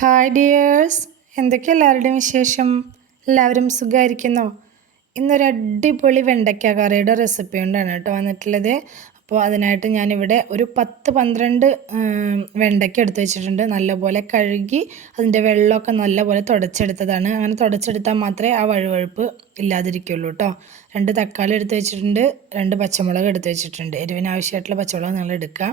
Hi dears എന്തൊക്കെ എല്ലാവരുടെയും വിശേഷം? എല്ലാവരും സുഖമായിരിക്കുന്നു ഇന്നൊരു അടിപൊളി വെണ്ടയ്ക്ക കറിയുടെ റെസിപ്പി കൊണ്ടാണ് കേട്ടോ വന്നിട്ടുള്ളത്. അപ്പോൾ അതിനായിട്ട് ഞാനിവിടെ ഒരു പത്ത് പന്ത്രണ്ട് വെണ്ടയ്ക്ക എടുത്ത് വെച്ചിട്ടുണ്ട്. നല്ലപോലെ കഴുകി അതിന്റെ വെള്ളമൊക്കെ നല്ലപോലെ തുടച്ചെടുത്തതാണ്. അങ്ങനെ തുടച്ചെടുത്താൽ മാത്രമേ ആ വഴുവഴുപ്പ് ഇല്ലാതിരിക്കുള്ളൂ കേട്ടോ. രണ്ട് തക്കാളി എടുത്ത് വെച്ചിട്ടുണ്ട്. രണ്ട് പച്ചമുളക് എടുത്ത് വെച്ചിട്ടുണ്ട്. എരിവിന് ആവശ്യമായിട്ടുള്ള പച്ചമുളക് നിങ്ങൾ എടുക്കുക.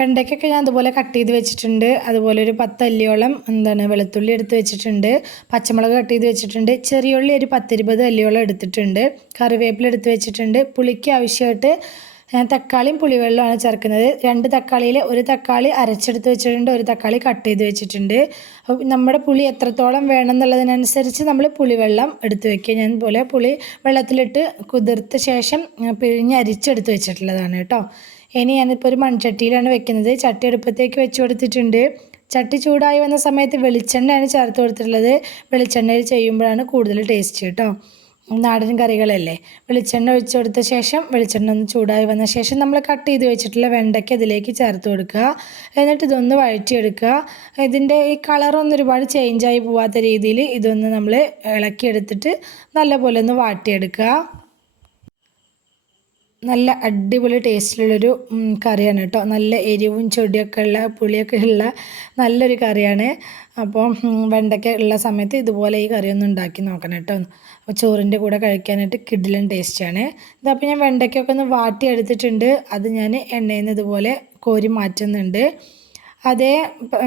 വെണ്ടയ്ക്കൊക്കെ ഞാൻ അതുപോലെ കട്ട് ചെയ്ത് വെച്ചിട്ടുണ്ട്. അതുപോലെ ഒരു പത്തല്ലിയോളം എന്താണ് വെളുത്തുള്ളി എടുത്ത് വെച്ചിട്ടുണ്ട്. പച്ചമുളക് കട്ട് ചെയ്ത് വെച്ചിട്ടുണ്ട്. ചെറിയുള്ളി ഒരു പത്തിരുപത് അല്ലിയോളം എടുത്തിട്ടുണ്ട്. കറിവേപ്പില എടുത്ത് വെച്ചിട്ടുണ്ട്. പുളിക്ക് ആവശ്യമായിട്ട് തക്കാളിയും പുളിവെള്ളമാണ് ചേർക്കുന്നത്. രണ്ട് തക്കാളിയിൽ ഒരു തക്കാളി അരച്ചെടുത്ത് വെച്ചിട്ടുണ്ട്. ഒരു തക്കാളി കട്ട് ചെയ്ത് വെച്ചിട്ടുണ്ട്. അപ്പോൾ നമ്മുടെ പുളി എത്രത്തോളം വേണം എന്നുള്ളതിനനുസരിച്ച് നമ്മൾ പുളിവെള്ളം എടുത്ത് വെക്കുക. ഞാൻ പോലെ പുളി വെള്ളത്തിലിട്ട് കുതിർത്ത ശേഷം പിഴിഞ്ഞ് അരിച്ചെടുത്ത് വെച്ചിട്ടുള്ളതാണ് കേട്ടോ. ഇനി ഞാനിപ്പോൾ ഒരു മൺചട്ടിയിലാണ് വെക്കുന്നത്. ചട്ടി അടുപ്പത്തേക്ക് വെച്ച് കൊടുത്തിട്ടുണ്ട്. ചട്ടി ചൂടായി വന്ന സമയത്ത് വെളിച്ചെണ്ണയാണ് ചേർത്ത് കൊടുത്തിട്ടുള്ളത്. വെളിച്ചെണ്ണയിൽ ചെയ്യുമ്പോഴാണ് കൂടുതൽ ടേസ്റ്റ് കേട്ടോ. നാടൻ കറികളല്ലേ. വെളിച്ചെണ്ണ ഒഴിച്ചു കൊടുത്ത ശേഷം വെളിച്ചെണ്ണ ഒന്ന് ചൂടായി വന്ന ശേഷം നമ്മൾ കട്ട് ചെയ്ത് വെച്ചിട്ടുള്ള വെണ്ടയ്ക്ക് ഇതിലേക്ക് ചേർത്ത് കൊടുക്കുക. എന്നിട്ട് ഇതൊന്ന് വഴറ്റിയെടുക്കുക. ഇതിന്റെ ഈ കളറൊന്നും ഒരുപാട് ചേഞ്ചായി പോവാത്ത രീതിയിൽ ഇതൊന്ന് നമ്മൾ ഇളക്കിയെടുത്തിട്ട് നല്ലപോലെ ഒന്ന് വാട്ടിയെടുക്കുക. നല്ല അടിപൊളി ടേസ്റ്റിലുള്ളൊരു കറിയാണ് കേട്ടോ. നല്ല എരിവും ചെടിയൊക്കെ ഉള്ള പുളിയൊക്കെ ഉള്ള നല്ലൊരു കറിയാണ്. അപ്പോൾ വെണ്ടയ്ക്ക ഉള്ള സമയത്ത് ഇതുപോലെ ഈ കറി ഒന്ന് ഉണ്ടാക്കി നോക്കണം കേട്ടോ. അപ്പോൾ ചോറിന്റെ കൂടെ കഴിക്കാനായിട്ട് കിഡിലൻ ടേസ്റ്റാണ്. ഇതപ്പോൾ ഞാൻ വെണ്ടയ്ക്കൊക്കെ ഒന്ന് വാട്ടി എടുത്തിട്ടുണ്ട്. അത് ഞാൻ എണ്ണയിൽ നിന്ന് ഇതുപോലെ കോരി മാറ്റുന്നുണ്ട്. അതേ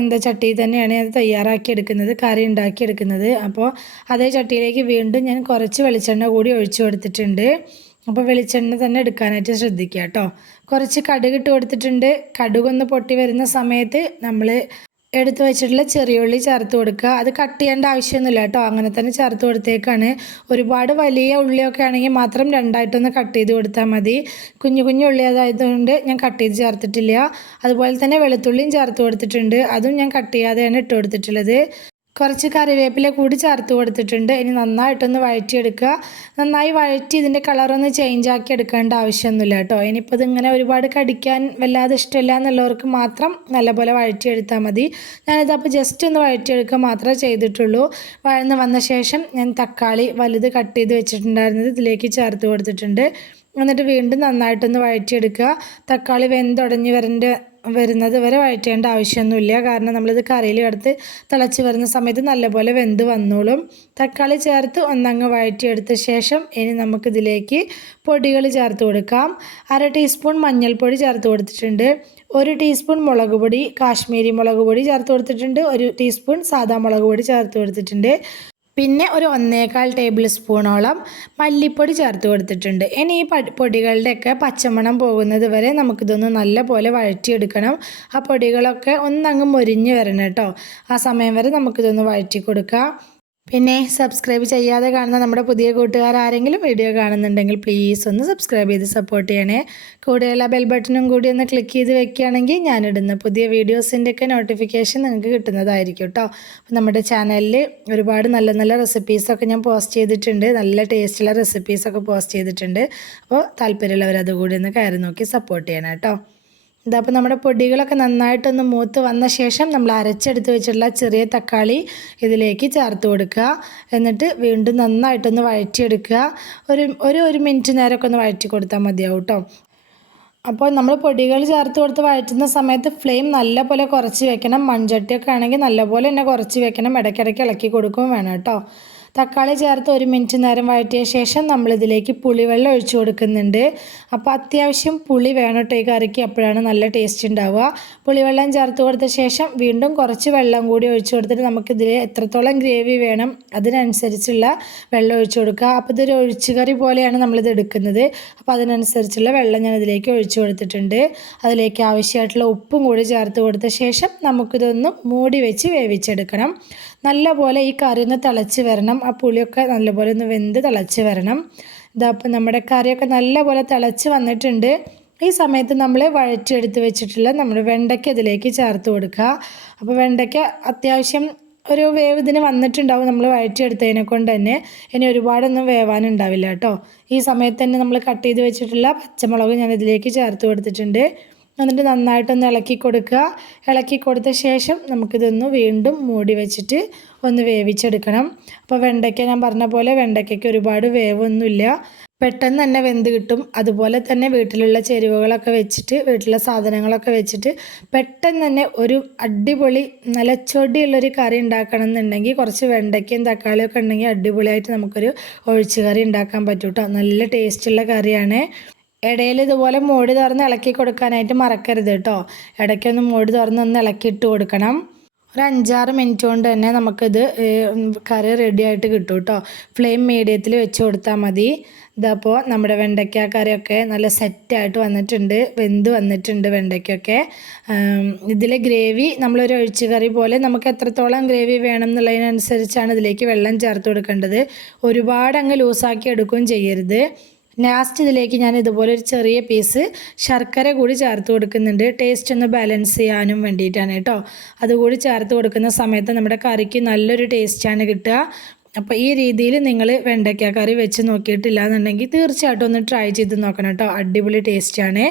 എന്താ ചട്ടിയിൽ തന്നെയാണ് അത് തയ്യാറാക്കി എടുക്കുന്നത് കറി ഉണ്ടാക്കി എടുക്കുന്നത്. അപ്പോൾ അതേ ചട്ടിയിലേക്ക് വീണ്ടും ഞാൻ കുറച്ച് വെളിച്ചെണ്ണ കൂടി ഒഴിച്ചു കൊടുത്തിട്ടുണ്ട്. അപ്പോൾ വെളിച്ചെണ്ണ തന്നെ എടുക്കാനായിട്ട് ശ്രദ്ധിക്കുക കേട്ടോ. കുറച്ച് കടുക് ഇട്ട് കൊടുത്തിട്ടുണ്ട്. കടുകൊന്ന് പൊട്ടി വരുന്ന സമയത്ത് നമ്മൾ എടുത്ത് വെച്ചിട്ടുള്ള ചെറിയുള്ളി ചേർത്ത് കൊടുക്കുക. അത് കട്ട് ചെയ്യേണ്ട ആവശ്യമൊന്നുമില്ല കേട്ടോ. അങ്ങനെ തന്നെ ചേർത്ത് കൊടുത്തേക്കാണ്. ഒരുപാട് വലിയ ഉള്ളിയൊക്കെ ആണെങ്കിൽ മാത്രം രണ്ടായിട്ടൊന്ന് കട്ട് ചെയ്ത് കൊടുത്താൽ മതി. കുഞ്ഞു കുഞ്ഞു ഉള്ളി അതായതുകൊണ്ട് ഞാൻ കട്ട് ചെയ്ത് ചേർത്തിട്ടില്ല. അതുപോലെ തന്നെ വെളുത്തുള്ളിയും ചേർത്ത് കൊടുത്തിട്ടുണ്ട്. അതും ഞാൻ കട്ട് ചെയ്യാതെയാണ് ഇട്ട് കൊടുത്തിട്ടുള്ളത്. കുറച്ച് കറിവേപ്പില കൂടി ചേർത്ത് കൊടുത്തിട്ടുണ്ട്. ഇനി നന്നായിട്ടൊന്ന് വഴറ്റിയെടുക്കുക. നന്നായി വഴറ്റി ഇതിന്റെ കളറൊന്ന് ചേഞ്ച് ആക്കി എടുക്കേണ്ട ആവശ്യമൊന്നുമില്ല കേട്ടോ. ഇനിയിപ്പോൾ ഇതിങ്ങനെ ഒരുപാട് കടിക്കാൻ വല്ലാതെ ഇഷ്ടമില്ല എന്നുള്ളവർക്ക് മാത്രം നല്ലപോലെ വഴറ്റിയെടുത്താൽ മതി. ഞാനിതപ്പോൾ ജസ്റ്റ് ഒന്ന് വഴറ്റിയെടുക്കുക മാത്രമേ ചെയ്തിട്ടുള്ളൂ. വഴന്ന് വന്ന ശേഷം ഞാൻ തക്കാളി വലുത് കട്ട് ചെയ്ത് വെച്ചിട്ടുണ്ടായിരുന്നത് ഇതിലേക്ക് ചേർത്ത് കൊടുത്തിട്ടുണ്ട്. എന്നിട്ട് വീണ്ടും നന്നായിട്ടൊന്ന് വഴറ്റിയെടുക്കുക. തക്കാളി വെന്തുടഞ്ഞ് വരേണ്ട വരുന്നത് വരെ വഴറ്റേണ്ട ആവശ്യമൊന്നുമില്ല. കാരണം നമ്മളിത് കറിയിൽ എടുത്ത് തിളച്ച് വരുന്ന സമയത്ത് നല്ലപോലെ വെന്ത് വന്നോളും. തക്കാളി ചേർത്ത് ഒന്നങ്ങ് വഴറ്റിയെടുത്ത ശേഷം ഇനി നമുക്കിതിലേക്ക് പൊടികൾ ചേർത്ത് കൊടുക്കാം. അര ടീസ്പൂൺ മഞ്ഞൾപ്പൊടി ചേർത്ത് കൊടുത്തിട്ടുണ്ട്. ഒരു ടീസ്പൂൺ മുളക് കാശ്മീരി മുളക് ചേർത്ത് കൊടുത്തിട്ടുണ്ട്. ഒരു ടീസ്പൂൺ സാദാ മുളക് ചേർത്ത് കൊടുത്തിട്ടുണ്ട്. പിന്നെ ഒരു ഒന്നേകാൽ ടേബിൾ സ്പൂണോളം മല്ലിപ്പൊടി ചേർത്ത് കൊടുത്തിട്ടുണ്ട്. ഇനി ഈ പൊടികളുടെയൊക്കെ പച്ചമണം പോകുന്നത് വരെ നമുക്കിതൊന്ന് നല്ല പോലെ വഴറ്റിയെടുക്കണം. ആ പൊടികളൊക്കെ ഒന്നങ്ങ് മൊരിഞ്ഞ് വരണം കേട്ടോ. ആ സമയം വരെ നമുക്കിതൊന്ന് വഴറ്റി കൊടുക്കാം പിന്നെ സബ്സ്ക്രൈബ് ചെയ്യാതെ കാണുന്ന നമ്മുടെ പുതിയ കൂട്ടുകാർ ആരെങ്കിലും വീഡിയോ കാണുന്നുണ്ടെങ്കിൽ പ്ലീസ് ഒന്ന് സബ്സ്ക്രൈബ് ചെയ്ത് സപ്പോർട്ട് ചെയ്യണേ. കൂടെയുള്ള ബെൽ ബട്ടണും കൂടി ഒന്ന് ക്ലിക്ക് ചെയ്ത് വെക്കുകയാണെങ്കിൽ ഞാനിടുന്ന പുതിയ വീഡിയോസിന്റെയൊക്കെ നോട്ടിഫിക്കേഷൻ നിങ്ങൾക്ക് കിട്ടുന്നതായിരിക്കും കേട്ടോ അപ്പോൾ നമ്മുടെ ചാനലിൽ ഒരുപാട് നല്ല നല്ല റെസിപ്പീസൊക്കെ ഞാൻ പോസ്റ്റ് ചെയ്തിട്ടുണ്ട്. നല്ല ടേസ്റ്റുള്ള റെസിപ്പീസൊക്കെ പോസ്റ്റ് ചെയ്തിട്ടുണ്ട്. അപ്പോൾ താല്പര്യമുള്ളവർ അതുകൂടി ഒന്ന് കയറി നോക്കി സപ്പോർട്ട് ചെയ്യണം കേട്ടോ ഇതാ അപ്പോൾ നമ്മുടെ പൊടികളൊക്കെ നന്നായിട്ടൊന്ന് മൂത്ത് വന്ന ശേഷം നമ്മൾ അരച്ചെടുത്ത് വെച്ചിട്ടുള്ള ചെറിയ തക്കാളി ഇതിലേക്ക് ചേർത്ത് കൊടുക്കുക. എന്നിട്ട് വീണ്ടും നന്നായിട്ടൊന്ന് വഴറ്റിയെടുക്കുക. ഒരു ഒരു ഒരു മിനിറ്റ് നേരമൊക്കെ ഒന്ന് വഴറ്റി കൊടുത്താൽ മതിയാവും കേട്ടോ. അപ്പോൾ നമ്മൾ പൊടികൾ ചേർത്ത് കൊടുത്ത് വഴറ്റുന്ന സമയത്ത് ഫ്ലെയിം നല്ലപോലെ കുറച്ച് വെക്കണം. മൺചട്ടിയൊക്കെ ആണെങ്കിൽ നല്ലപോലെ തന്നെ കുറച്ച് വെക്കണം. ഇടയ്ക്കിടയ്ക്ക് ഇളക്കി കൊടുക്കുകയും വേണം കേട്ടോ. തക്കാളി ചേർത്ത് ഒരു മിനിറ്റ് നേരം വഴറ്റിയ ശേഷം നമ്മളിതിലേക്ക് പുളിവെള്ളം ഒഴിച്ചു കൊടുക്കുന്നുണ്ട്. അപ്പോൾ അത്യാവശ്യം പുളി വേണം കേട്ടോ ഈ കറിക്ക്? അപ്പോഴാണ് നല്ല ടേസ്റ്റ് ഉണ്ടാവുക. പുളിവെള്ളം ചേർത്ത് കൊടുത്ത ശേഷം വീണ്ടും കുറച്ച് വെള്ളം കൂടി ഒഴിച്ചു കൊടുത്തിട്ട് നമുക്കിതിൽ എത്രത്തോളം ഗ്രേവി വേണം അതിനനുസരിച്ചുള്ള വെള്ളം ഒഴിച്ചു കൊടുക്കുക. അപ്പോൾ ഇതൊരു ഒഴിച്ചുകറി പോലെയാണ് നമ്മളിത് എടുക്കുന്നത്. അപ്പോൾ അതിനനുസരിച്ചുള്ള വെള്ളം ഞാൻ ഇതിലേക്ക് ഒഴിച്ചു കൊടുത്തിട്ടുണ്ട്. അതിലേക്ക് ആവശ്യമായിട്ടുള്ള ഉപ്പും കൂടി ചേർത്ത് കൊടുത്ത ശേഷം നമുക്കിതൊന്ന് മൂടി വെച്ച് വേവിച്ചെടുക്കണം. നല്ലപോലെ ഈ കറി ഒന്ന് തിളച്ച് വരണം. ആ പുളിയൊക്കെ നല്ലപോലെ ഒന്ന് വെന്ത് തിളച്ച് വരണം. ഇതപ്പോൾ നമ്മുടെ കറിയൊക്കെ നല്ലപോലെ തിളച്ച് വന്നിട്ടുണ്ട്. ഈ സമയത്ത് നമ്മൾ വഴറ്റിയെടുത്ത് വെച്ചിട്ടുള്ള നമ്മുടെ വെണ്ടയ്ക്ക ഇതിലേക്ക് ചേർത്ത് കൊടുക്കുക. അപ്പോൾ വെണ്ടയ്ക്ക അത്യാവശ്യം ഒരു വേവ് ഇതിന് വന്നിട്ടുണ്ടാവും നമ്മൾ വഴറ്റിയെടുത്തതിനെ കൊണ്ട് തന്നെ. ഇനി ഒരുപാടൊന്നും വേവാനുണ്ടാവില്ല കേട്ടോ. ഈ സമയത്ത് തന്നെ നമ്മൾ കട്ട് ചെയ്ത് വെച്ചിട്ടുള്ള പച്ചമുളക് ഞാൻ ഇതിലേക്ക് ചേർത്ത് കൊടുത്തിട്ടുണ്ട്. എന്നിട്ട് നന്നായിട്ടൊന്ന് ഇളക്കി കൊടുക്കുക. ഇളക്കി കൊടുത്ത ശേഷം നമുക്കിതൊന്ന് വീണ്ടും മൂടി വെച്ചിട്ട് ഒന്ന് വേവിച്ചെടുക്കണം. അപ്പോൾ വെണ്ടയ്ക്ക ഞാൻ പറഞ്ഞ പോലെ വെണ്ടയ്ക്കയ്ക്ക് ഒരുപാട് വേവൊന്നുമില്ല. പെട്ടെന്ന് തന്നെ വെന്ത് കിട്ടും. അതുപോലെ തന്നെ വീട്ടിലുള്ള ചേരുവകളൊക്കെ വെച്ചിട്ട് വീട്ടിലെ സാധനങ്ങളൊക്കെ വെച്ചിട്ട് പെട്ടെന്ന് തന്നെ ഒരു അടിപൊളി നല്ല ചൊടിയുള്ളൊരു കറി ഉണ്ടാക്കണം എന്നുണ്ടെങ്കിൽ കുറച്ച് വെണ്ടയ്ക്കയും തക്കാളിയൊക്കെ ഉണ്ടെങ്കിൽ അടിപൊളിയായിട്ട് നമുക്കൊരു ഒഴിച്ചു കറി ഉണ്ടാക്കാൻ പറ്റൂട്ടോ. നല്ല ടേസ്റ്റുള്ള കറിയാണ്. ഇടയിൽ ഇതുപോലെ മൂടി തുറന്ന് ഇളക്കി കൊടുക്കാനായിട്ട് മറക്കരുത് കേട്ടോ. ഇടയ്ക്കൊന്ന് മൂടി തുറന്ന് ഒന്ന് ഇളക്കി ഇട്ട് കൊടുക്കണം. ഒരു അഞ്ചാറ് മിനിറ്റ് കൊണ്ട് തന്നെ നമുക്കിത് കറി റെഡി ആയിട്ട് കിട്ടും കേട്ടോ. ഫ്ലെയിം മീഡിയത്തിൽ വെച്ച് കൊടുത്താൽ മതി. ഇതപ്പോൾ നമ്മുടെ വെണ്ടയ്ക്ക കറിയൊക്കെ നല്ല സെറ്റായിട്ട് വന്നിട്ടുണ്ട്. വെന്ത് വന്നിട്ടുണ്ട് വെണ്ടയ്ക്കൊക്കെ. ഇതിലെ ഗ്രേവി നമ്മളൊരു ഒഴിച്ചുകറി പോലെ നമുക്ക് എത്രത്തോളം ഗ്രേവി വേണം എന്നുള്ളതിനനുസരിച്ചാണ് ഇതിലേക്ക് വെള്ളം ചേർത്ത് കൊടുക്കേണ്ടത്. ഒരുപാട് അങ്ങ് ലൂസാക്കി എടുക്കുകയും ചെയ്യരുത്. ലാസ്റ്റ് ഇതിലേക്ക് ഞാൻ ഇതുപോലെ ഒരു ചെറിയ പീസ് ശർക്കര കൂടി ചേർത്ത് കൊടുക്കുന്നുണ്ട്. ടേസ്റ്റ് ഒന്ന് ബാലൻസ് ചെയ്യാനും വേണ്ടിയിട്ടാണ് കേട്ടോ. അതുകൂടി ചേർത്ത് കൊടുക്കുന്ന സമയത്ത് നമ്മുടെ കറിക്ക് നല്ലൊരു ടേസ്റ്റാണ് കിട്ടുക. അപ്പോൾ ഈ രീതിയിൽ നിങ്ങൾ വെണ്ടയ്ക്ക കറി വെച്ച് നോക്കിയിട്ടില്ല എന്നുണ്ടെങ്കിൽ തീർച്ചയായിട്ടും ഒന്ന് ട്രൈ ചെയ്ത് നോക്കണം കേട്ടോ. അടിപൊളി ടേസ്റ്റാണ്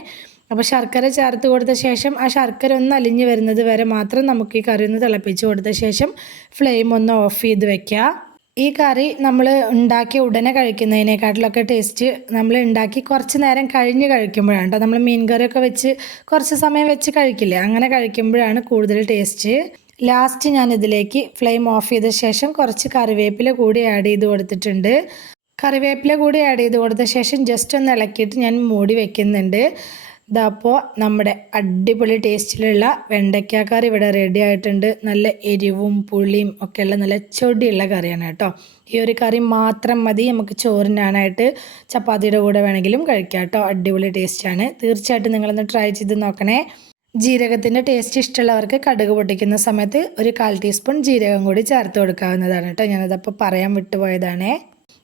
അപ്പോൾ ശർക്കര ചേർത്ത് കൊടുത്ത ശേഷം ആ ശർക്കര ഒന്ന് അലിഞ്ഞ് വരുന്നത് വരെ മാത്രം നമുക്ക് ഈ കറി ഒന്ന് തിളപ്പിച്ച് കൊടുത്ത ശേഷം ഫ്ലെയിം ഒന്ന് ഓഫ് ചെയ്ത് വെക്കുക. ഈ കറി നമ്മൾ ഉണ്ടാക്കി ഉടനെ കഴിക്കുന്നതിനേക്കാട്ടിലൊക്കെ ടേസ്റ്റ് നമ്മൾ ഉണ്ടാക്കി കുറച്ച് നേരം കഴിഞ്ഞ് കഴിക്കുമ്പോഴാണ് കേട്ടോ നമ്മൾ മീൻ കറിയൊക്കെ വെച്ച് കുറച്ച് സമയം വെച്ച് കഴിക്കില്ലേ? അങ്ങനെ കഴിക്കുമ്പോഴാണ് കൂടുതൽ ടേസ്റ്റ് ലാസ്റ്റ് ഞാൻ ഇതിലേക്ക് ഫ്ലെയിം ഓഫ് ചെയ്ത ശേഷം കുറച്ച് കറിവേപ്പില കൂടി ആഡ് ചെയ്ത് കൊടുത്തിട്ടുണ്ട്. കറിവേപ്പില കൂടി ആഡ് ചെയ്ത് കൊടുത്ത ശേഷം ജസ്റ്റ് ഒന്ന് ഇളക്കിയിട്ട് ഞാൻ മൂടി വെക്കുന്നുണ്ട്. ഇതപ്പോൾ നമ്മുടെ അടിപൊളി ടേസ്റ്റിലുള്ള വെണ്ടയ്ക്ക കറി ഇവിടെ റെഡി ആയിട്ടുണ്ട്. നല്ല എരിവും പുളിയും ഒക്കെയുള്ള നല്ല ചൊടിയുള്ള കറിയാണ് കേട്ടോ. ഈ ഒരു കറി മാത്രം മതി. നമുക്ക് ചോറിനാനായിട്ട് ചപ്പാത്തിയുടെ കൂടെ വേണമെങ്കിലും കഴിക്കാം കേട്ടോ. അടിപൊളി ടേസ്റ്റാണ് തീർച്ചയായിട്ടും നിങ്ങളൊന്ന് ട്രൈ ചെയ്ത് നോക്കണേ. ജീരകത്തിന്റെ ടേസ്റ്റ് ഇഷ്ടമുള്ളവർക്ക് കടുക് പൊട്ടിക്കുന്ന സമയത്ത് ഒരു കാൽ ടീസ്പൂൺ ജീരകം കൂടി ചേർത്ത് കൊടുക്കാവുന്നതാണ് കേട്ടോ. ഞാനതപ്പോൾ പറയാൻ വിട്ടുപോയതാണേ.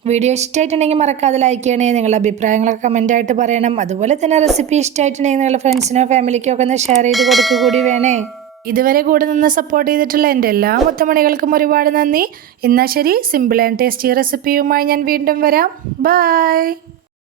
വീഡിയോ ഇഷ്ടമായിട്ടുണ്ടെങ്കിൽ മറക്കാതെ ലൈക്ക് ചെയ്യണേ നിങ്ങളുടെ അഭിപ്രായങ്ങളൊക്കെ കമന്റായിട്ട് പറയണം. അതുപോലെ തന്നെ റെസിപ്പി ഇഷ്ടമായിട്ടുണ്ടെങ്കിൽ നിങ്ങളുടെ ഫ്രണ്ട്സിനോ ഫാമിലിക്കോ ഒക്കെ ഒന്ന് ഷെയർ ചെയ്ത് കൊടുക്കുക കൂടി വേണേ. ഇതുവരെ കൂടെ നിന്ന് സപ്പോർട്ട് ചെയ്തിട്ടുള്ള എന്റെ എല്ലാ മുത്തമണികൾക്കും ഒരുപാട് നന്ദി. എന്നാൽ ശരി സിമ്പിൾ ആൻഡ് ടേസ്റ്റി റെസിപ്പിയുമായി ഞാൻ വീണ്ടും വരാം. ബായ്